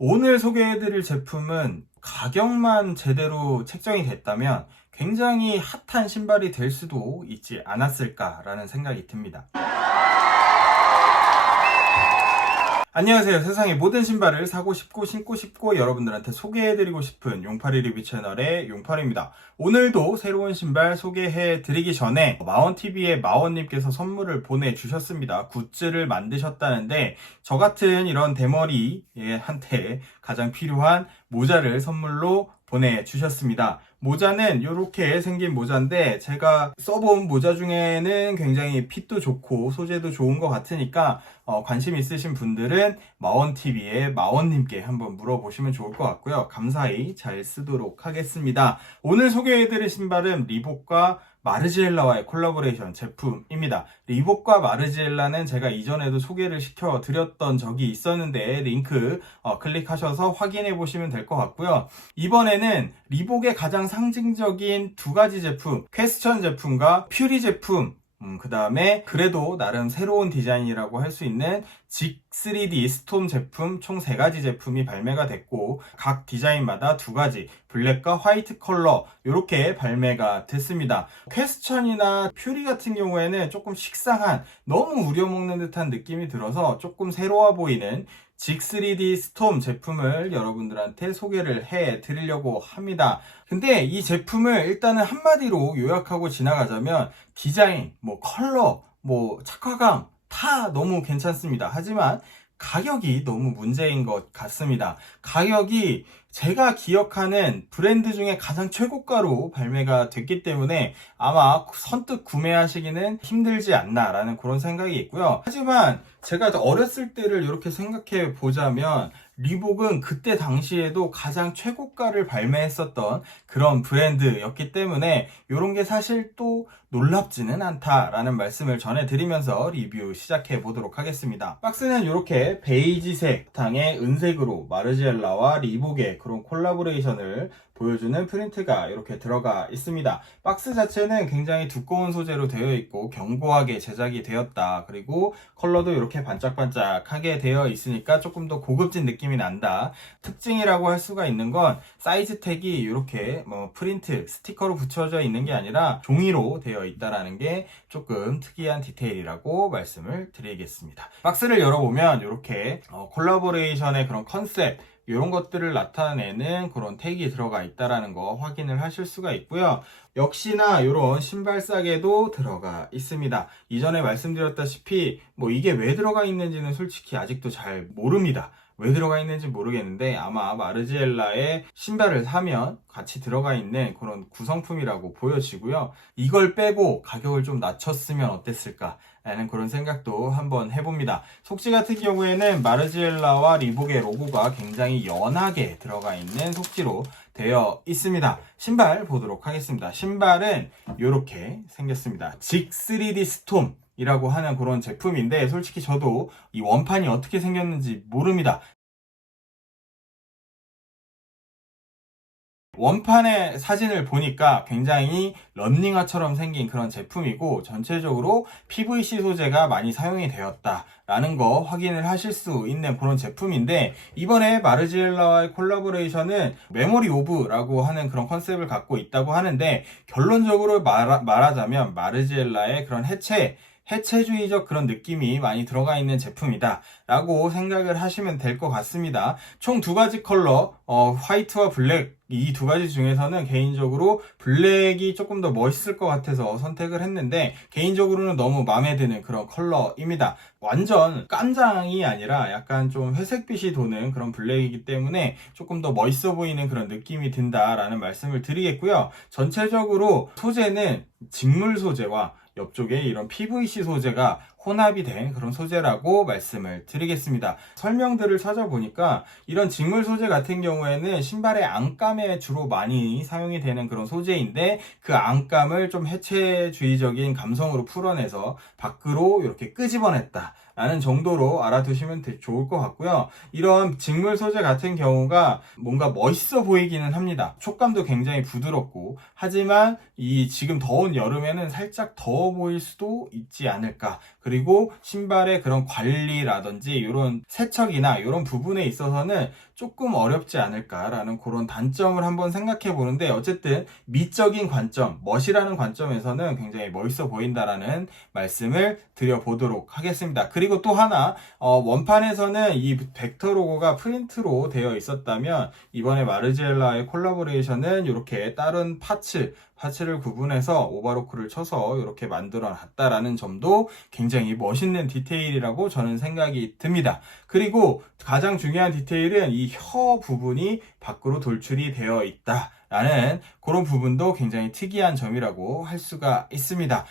오늘 소개해드릴 제품은 가격만 제대로 책정이 됐다면 굉장히 핫한 신발이 될 수도 있지 않았을까라는 생각이 듭니다. 안녕하세요. 세상의 모든 신발을 사고 싶고 신고 싶고 여러분들한테 소개해드리고 싶은 용팔이 리뷰 채널의 용팔입니다. 오늘도 새로운 신발 소개해드리기 전에 마원TV의 마원님께서 선물을 보내주셨습니다. 굿즈를 만드셨다는데 저 같은 이런 대머리한테 가장 필요한 모자를 선물로 보내주셨습니다. 모자는 이렇게 생긴 모자인데 제가 써본 모자 중에는 굉장히 핏도 좋고 소재도 좋은 것 같으니까 관심 있으신 분들은 마원TV의 마원님께 한번 물어보시면 좋을 것 같고요. 감사히 잘 쓰도록 하겠습니다. 오늘 소개해드릴 신발은 리복과 마르지엘라와의 콜라보레이션 제품입니다. 리복과 마르지엘라는 제가 이전에도 소개를 시켜드렸던 적이 있었는데 링크 클릭하셔서 확인해 보시면 될 것 같고요. 이번에는 리복의 가장 상징적인 두 가지 제품, 퀘스천 제품과 퓨리 제품, 그 다음에 그래도 나름 새로운 디자인이라고 할 수 있는 직 3D 스톰 제품 총 3가지 제품이 발매가 됐고 각 디자인마다 2가지 블랙과 화이트 컬러 이렇게 발매가 됐습니다. 퀘스천이나 퓨리 같은 경우에는 조금 식상한 너무 우려먹는 듯한 느낌이 들어서 조금 새로워 보이는 직 3D 스톰 제품을 여러분들한테 소개를 해 드리려고 합니다. 근데 이 제품을 일단은 한마디로 요약하고 지나가자면 디자인, 컬러, 착화감 다 너무 괜찮습니다. 하지만 가격이 너무 문제인 것 같습니다. 가격이 제가 기억하는 브랜드 중에 가장 최고가로 발매가 됐기 때문에 아마 선뜻 구매하시기는 힘들지 않나라는 그런 생각이 있고요. 하지만 제가 어렸을 때를 이렇게 생각해 보자면 리복은 그때 당시에도 가장 최고가를 발매했었던 그런 브랜드였기 때문에 이런 게 사실 또 놀랍지는 않다라는 말씀을 전해드리면서 리뷰 시작해 보도록 하겠습니다. 박스는 이렇게 베이지색 바탕에 은색으로 마르지엘라와 리복의 그런 콜라보레이션을 보여주는 프린트가 이렇게 들어가 있습니다. 박스 자체는 굉장히 두꺼운 소재로 되어 있고 견고하게 제작이 되었다. 그리고 컬러도 이렇게 반짝반짝하게 되어 있으니까 조금 더 고급진 느낌이 난다. 특징이라고 할 수가 있는 건 사이즈 택이 이렇게 프린트, 스티커로 붙여져 있는 게 아니라 종이로 되어 있다라는 게 조금 특이한 디테일이라고 말씀을 드리겠습니다. 박스를 열어보면 이렇게 콜라보레이션의 그런 컨셉 이런 것들을 나타내는 그런 택이 들어가 있다라는 거 확인을 하실 수가 있고요. 역시나 이런 신발 싸개도 들어가 있습니다. 이전에 말씀드렸다시피 이게 왜 들어가 있는지는 솔직히 아직도 잘 모릅니다. 왜 들어가 있는지 모르겠는데 아마 마르지엘라의 신발을 사면 같이 들어가 있는 그런 구성품이라고 보여지고요. 이걸 빼고 가격을 좀 낮췄으면 어땠을까 라는 그런 생각도 한번 해봅니다. 속지 같은 경우에는 마르지엘라와 리복의 로고가 굉장히 연하게 들어가 있는 속지로 되어 있습니다. 신발 보도록 하겠습니다. 신발은 이렇게 생겼습니다. 직 3D 스톰 이라고 하는 그런 제품인데 솔직히 저도 이 원판이 어떻게 생겼는지 모릅니다. 원판의 사진을 보니까 굉장히 런닝화처럼 생긴 그런 제품이고 전체적으로 PVC 소재가 많이 사용이 되었다라는 거 확인을 하실 수 있는 그런 제품인데 이번에 마르지엘라와의 콜라보레이션은 메모리 오브라고 하는 그런 컨셉을 갖고 있다고 하는데 결론적으로 말하자면 마르지엘라의 그런 해체주의적 그런 느낌이 많이 들어가 있는 제품이다 라고 생각을 하시면 될 것 같습니다. 총 2가지 컬러 화이트와 블랙 이 2가지 중에서는 개인적으로 블랙이 조금 더 멋있을 것 같아서 선택을 했는데 개인적으로는 너무 마음에 드는 그런 컬러입니다. 완전 깐장이 아니라 약간 좀 회색빛이 도는 그런 블랙이기 때문에 조금 더 멋있어 보이는 그런 느낌이 든다라는 말씀을 드리겠고요. 전체적으로 소재는 직물 소재와 옆쪽에 이런 PVC 소재가 혼합이 된 그런 소재라고 말씀을 드리겠습니다. 설명들을 찾아보니까 이런 직물 소재 같은 경우에는 신발의 안감에 주로 많이 사용이 되는 그런 소재인데 그 안감을 좀 해체주의적인 감성으로 풀어내서 밖으로 이렇게 끄집어냈다 라는 정도로 알아두시면 좋을 것 같고요. 이런 직물 소재 같은 경우가 뭔가 멋있어 보이기는 합니다. 촉감도 굉장히 부드럽고 하지만 이 지금 더운 여름에는 살짝 더워 보일 수도 있지 않을까. 그리고 신발의 그런 관리라든지 이런 세척이나 이런 부분에 있어서는 조금 어렵지 않을까라는 그런 단점을 한번 생각해 보는데, 어쨌든 미적인 관점, 멋이라는 관점에서는 굉장히 멋있어 보인다라는 말씀을 드려보도록 하겠습니다. 그리고 또 하나, 원판에서는 이 벡터 로고가 프린트로 되어 있었다면 이번에 마르지엘라의 콜라보레이션은 이렇게 다른 파츠를 구분해서 오버로크를 쳐서 이렇게 만들어 놨다라는 점도 굉장히 멋있는 디테일이라고 저는 생각이 듭니다. 그리고 가장 중요한 디테일은 이 혀 부분이 밖으로 돌출이 되어 있다 라는 그런 부분도 굉장히 특이한 점이라고 할 수가 있습니다.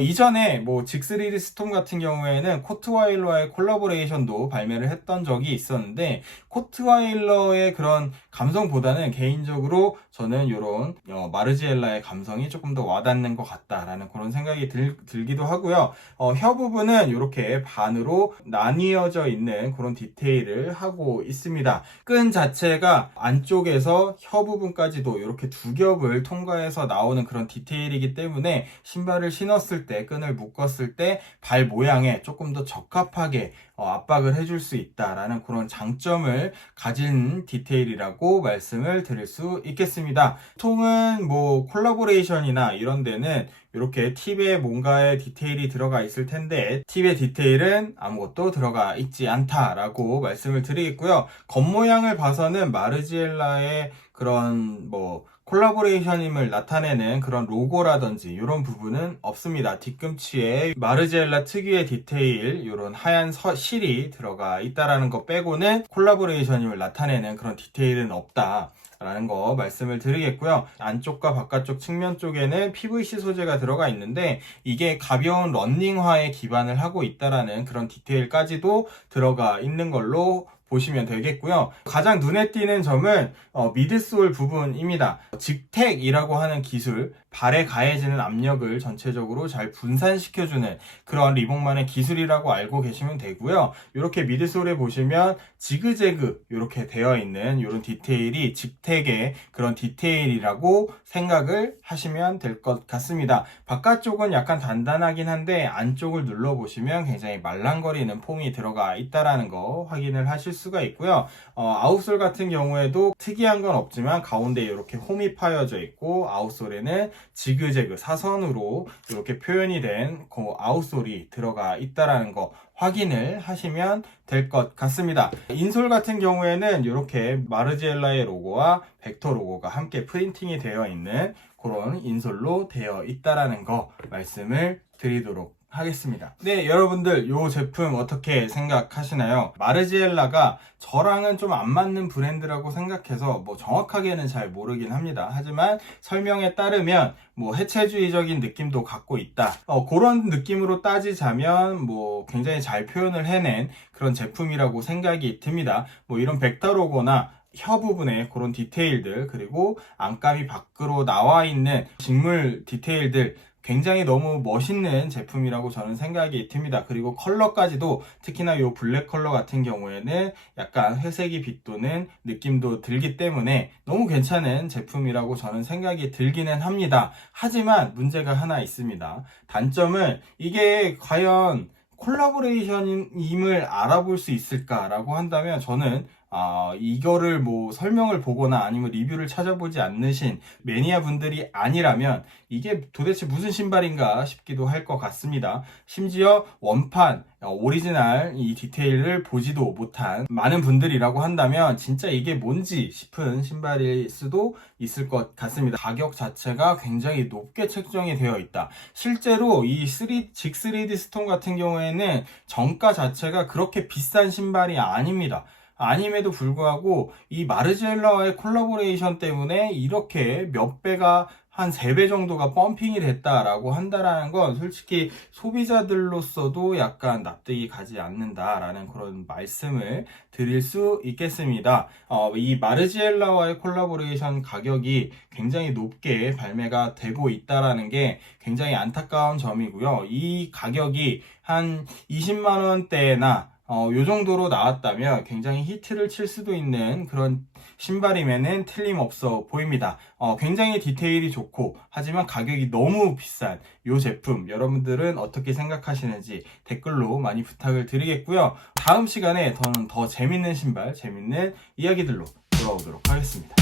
이전에 뭐 직스리드 스톰 같은 경우에는 코트와일러의 콜라보레이션도 발매를 했던 적이 있었는데, 코트와일러의 그런 감성보다는 개인적으로 저는 이런 마르지엘라의 감성이 조금 더 와닿는 것 같다라는 그런 생각이 들기도 하고요. 혀 부분은 이렇게 반으로 나뉘어져 있는 그런 디테일을 하고 있습니다. 끈 자체가 안쪽에서 혀 부분까지도 이렇게 두 겹을 통과해서 나오는 그런 디테일이기 때문에 신발을 신었을 때, 끈을 묶었을 때 발 모양에 조금 더 적합하게 압박을 해줄 수 있다라는 그런 장점을 가진 디테일이라고 말씀을 드릴 수 있겠습니다. 보통은 뭐 콜라보레이션이나 이런 데는 이렇게 팁에 뭔가의 디테일이 들어가 있을 텐데, 팁의 디테일은 아무것도 들어가 있지 않다라고 말씀을 드리겠고요. 겉모양을 봐서는 마르지엘라의 그런 뭐 콜라보레이션임을 나타내는 그런 로고라든지 이런 부분은 없습니다. 뒤꿈치에 마르지엘라 특유의 디테일, 이런 하얀 실이 들어가 있다라는 거 빼고는 콜라보레이션임을 나타내는 그런 디테일은 없다 라는 거 말씀을 드리겠고요. 안쪽과 바깥쪽 측면 쪽에는 PVC 소재가 들어가 있는데, 이게 가벼운 런닝화에 기반을 하고 있다라는 그런 디테일까지도 들어가 있는 걸로 보시면 되겠고요. 가장 눈에 띄는 점은 미드솔 부분입니다. 직택이라고 하는 기술, 발에 가해지는 압력을 전체적으로 잘 분산시켜주는 그런 리복만의 기술이라고 알고 계시면 되고요. 이렇게 미드솔에 보시면 지그재그 이렇게 되어 있는 이런 디테일이 직택의 그런 디테일이라고 생각을 하시면 될 것 같습니다. 바깥쪽은 약간 단단하긴 한데 안쪽을 눌러보시면 굉장히 말랑거리는 폼이 들어가 있다라는 거 확인을 하실 수가 있고요. 아웃솔 같은 경우에도 특이한 건 없지만 가운데 이렇게 홈이 파여져 있고, 아웃솔에는 지그재그 사선으로 이렇게 표현이 된 그 아웃솔이 들어가 있다라는 거 확인을 하시면 될 것 같습니다. 인솔 같은 경우에는 이렇게 마르지엘라의 로고와 벡터 로고가 함께 프린팅이 되어 있는 그런 인솔로 되어 있다라는 거 말씀을 드리도록 하겠습니다. 네, 여러분들 이 제품 어떻게 생각하시나요? 마르지엘라가 저랑은 좀 안 맞는 브랜드라고 생각해서 뭐 정확하게는 잘 모르긴 합니다. 하지만 설명에 따르면 뭐 해체주의적인 느낌도 갖고 있다. 그런 느낌으로 따지자면 뭐 굉장히 잘 표현을 해낸 그런 제품이라고 생각이 듭니다. 뭐 이런 벡터 로고나 혀 부분에 그런 디테일들, 그리고 안감이 밖으로 나와 있는 직물 디테일들, 굉장히 너무 멋있는 제품이라고 저는 생각이 듭니다. 그리고 컬러까지도, 특히나 이 블랙 컬러 같은 경우에는 약간 회색이 빗도는 느낌도 들기 때문에 너무 괜찮은 제품이라고 저는 생각이 들기는 합니다. 하지만 문제가 하나 있습니다. 단점은 이게 과연 콜라보레이션임을 알아볼 수 있을까라고 한다면, 저는 이거를 뭐 설명을 보거나 아니면 리뷰를 찾아보지 않으신 매니아 분들이 아니라면 이게 도대체 무슨 신발인가 싶기도 할 것 같습니다. 심지어 원판 오리지널 이 디테일을 보지도 못한 많은 분들이라고 한다면 진짜 이게 뭔지 싶은 신발일 수도 있을 것 같습니다. 가격 자체가 굉장히 높게 책정이 되어 있다. 실제로 이 직3D 스톰 같은 경우에는 정가 자체가 그렇게 비싼 신발이 아닙니다. 아님에도 불구하고 이 마르지엘라와의 콜라보레이션 때문에 이렇게 몇 배가, 한 3배 정도가 펌핑이 됐다라고 한다라는 건 솔직히 소비자들로서도 약간 납득이 가지 않는다라는 그런 말씀을 드릴 수 있겠습니다. 이 마르지엘라와의 콜라보레이션 가격이 굉장히 높게 발매가 되고 있다라는 게 굉장히 안타까운 점이고요. 이 가격이 한 20만 원대나 요 정도로 나왔다면 굉장히 히트를 칠 수도 있는 그런 신발임에는 틀림없어 보입니다. 굉장히 디테일이 좋고 하지만 가격이 너무 비싼 이 제품, 여러분들은 어떻게 생각하시는지 댓글로 많이 부탁을 드리겠고요. 다음 시간에 저는 더 재밌는 신발, 재밌는 이야기들로 돌아오도록 하겠습니다.